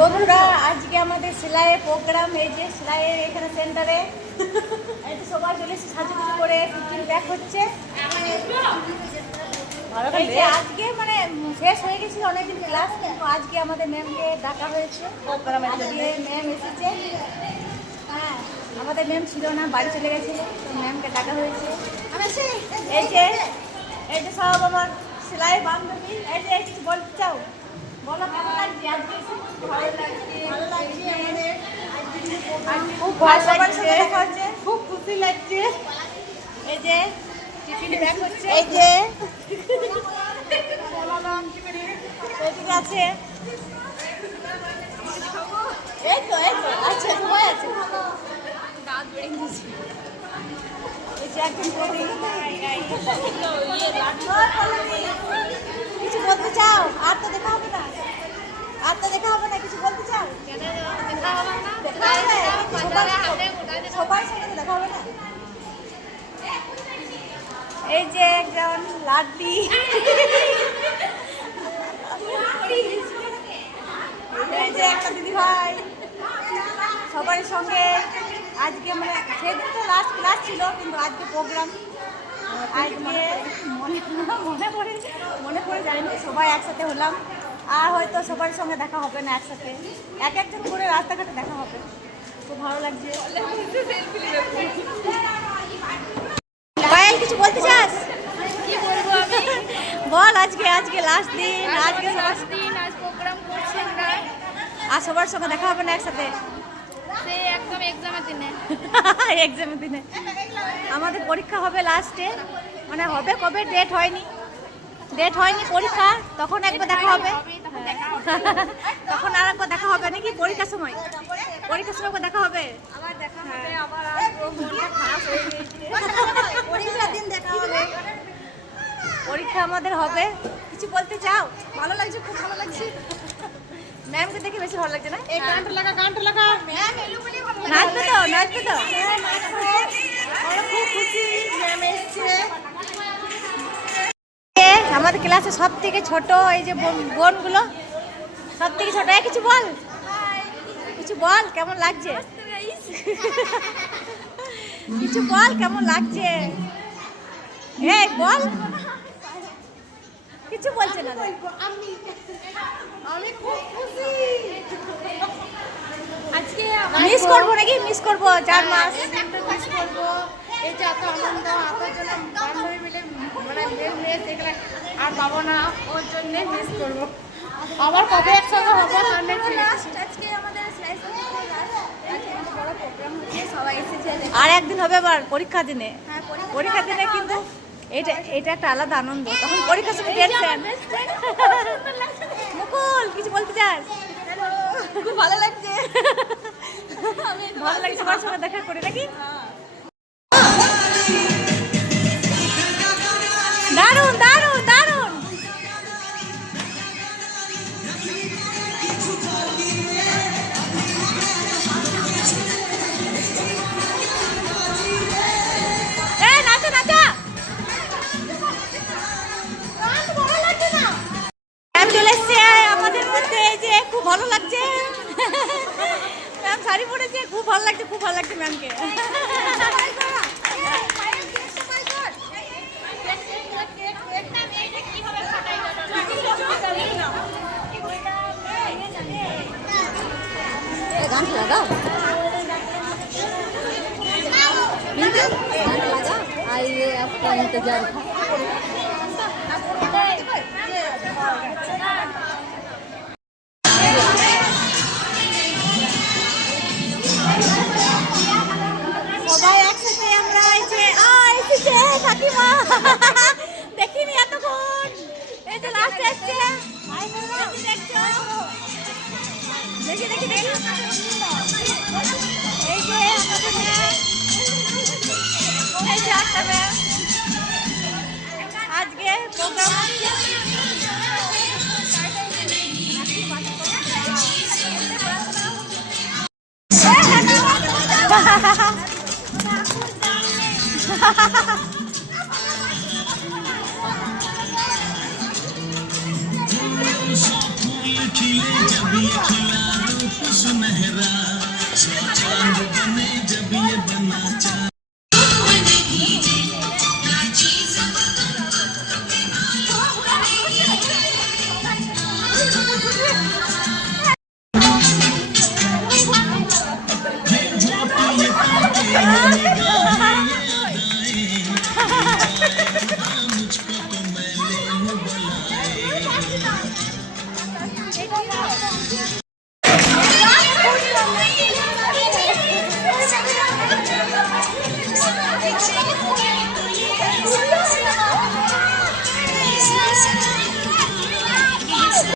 বন্ধুরা আজকে আমাদের সেলাইয়ের প্রোগ্রাম, এই যে সেলাইয়ের এখানে সেন্টারে এই তো সবাই চলে এসে সাজুগুজু করে টিফিন প্যাক হচ্ছে। আজকে মানে শেষ হয়ে গেছিল অনেকদিন ক্লাস, কিন্তু আজকে আমাদের ম্যামকে ডাকা হয়েছে। ম্যাম এসেছে, হ্যাঁ আমাদের ম্যাম ছিল না, বাড়ি চলে গেছিল, তো ম্যামকে ডাকা হয়েছে। এই যে সব আমার সেলাই বান্ধবী, এই যে কিছু বলতে চাও? বলো কেমন লাগছে আজকে? ভালো লাগছে আমাদের, খুব ভালো লাগছে, খুব খুশি লাগছে। এই যে টিফিন ব্যাগ হচ্ছে, এই যে এদিকে আছে, এই তো আচ্ছা সবাই আছে। কিছু বলতে চাও? আর তো দেখা হবে না, কিছু বলতে চাও? সবার সাথে দেখা হবে না। এই যে একজন লাড্ডি, এই যে একটা দিদি ভাই, সবার সঙ্গে আজকে মানে সেদিন তো লাস্ট ক্লাস ছিল, কিন্তু আজকে প্রোগ্রাম, আজকে মনে পড়ে যায়নি, সবাই একসাথে হলাম। আর হয়তো সবার সঙ্গে দেখা হবে না একসাথে, একজন করে রাস্তাঘাটে দেখা হবে, খুব ভালো লাগছে। পায়েল কিছু বলতে চাস? কি বলবো আমি, বল। আজকে লাস্ট দিন, আজ প্রোগ্রাম করছি আমরা, আর সবার সঙ্গে দেখা হবে না একসাথে, সেই একদম এক্সামের দিনে আমাদের পরীক্ষা হবে লাস্টে, মানে হবে কবে ডেট হয়নি পরীক্ষা, তখন একবার দেখা হবে, তখন আর একবার দেখা হবে নাকি? পরীক্ষার সময় দেখা হবে, পরীক্ষার দিন দেখা হবে, পরীক্ষা আমাদের হবে। কিছু বলতে চাও? ভালো লাগছে, খুব ভালো লাগছে। ম্যামকে দেখে বেশি ভালো লাগছে না? গানটা লাগা নাচবে তো খুব খুশি ম্যাম এসেছে। আমাদের ক্লাসে সব থেকে ছোট এই যে বোনগুলো, সব থেকে ছোট। কিছু বল কেমন লাগছে? কিছু বল কেমন লাগছে? এই বল, কিছু বলছে না। আমি খুব খুশি, আজকে মিস করবো নাকি? মিস করবো 4 মাস মিস করবো। এই যে এত আনন্দ, আপনার জন্য বান্ধবী মিলে মানে আর পাবো না, ওর জন্য মিস করবো। আবার কবে একসঙ্গে হবো? আজকে আমাদের আর একদিন হবে আবার পরীক্ষা দিনে, কিন্তু এটা একটা আলাদা আনন্দ। তখন পরীক্ষার সময় টেনশন। মুকুল কিছু বলতে চাস? খুব ভালো লাগছে, সবার সঙ্গে দেখা করে নাকি? দারুণ দারুণ দারুণ। চলে এসছে আমাদের মধ্যে, এই যে খুব ভালো লাগছে। ম্যাম শাড়ি পরেছে, খুব ভালো লাগছে ম্যামকে। गाना लगा आइए, आपका इंतजार। সবাই একসাথে আমরা এসেছে কাকিমা, দেখিনি এতক্ষণ, এই যে লাস্ট এসছে। দেখি এই যে আমাদের এই যে একটা ম্যাম আজকে প্রোগ্রাম खिले जब ये खिला सुनहरा सौ चांद बने जब ये बना चांद ये निगाहें ये अदाएं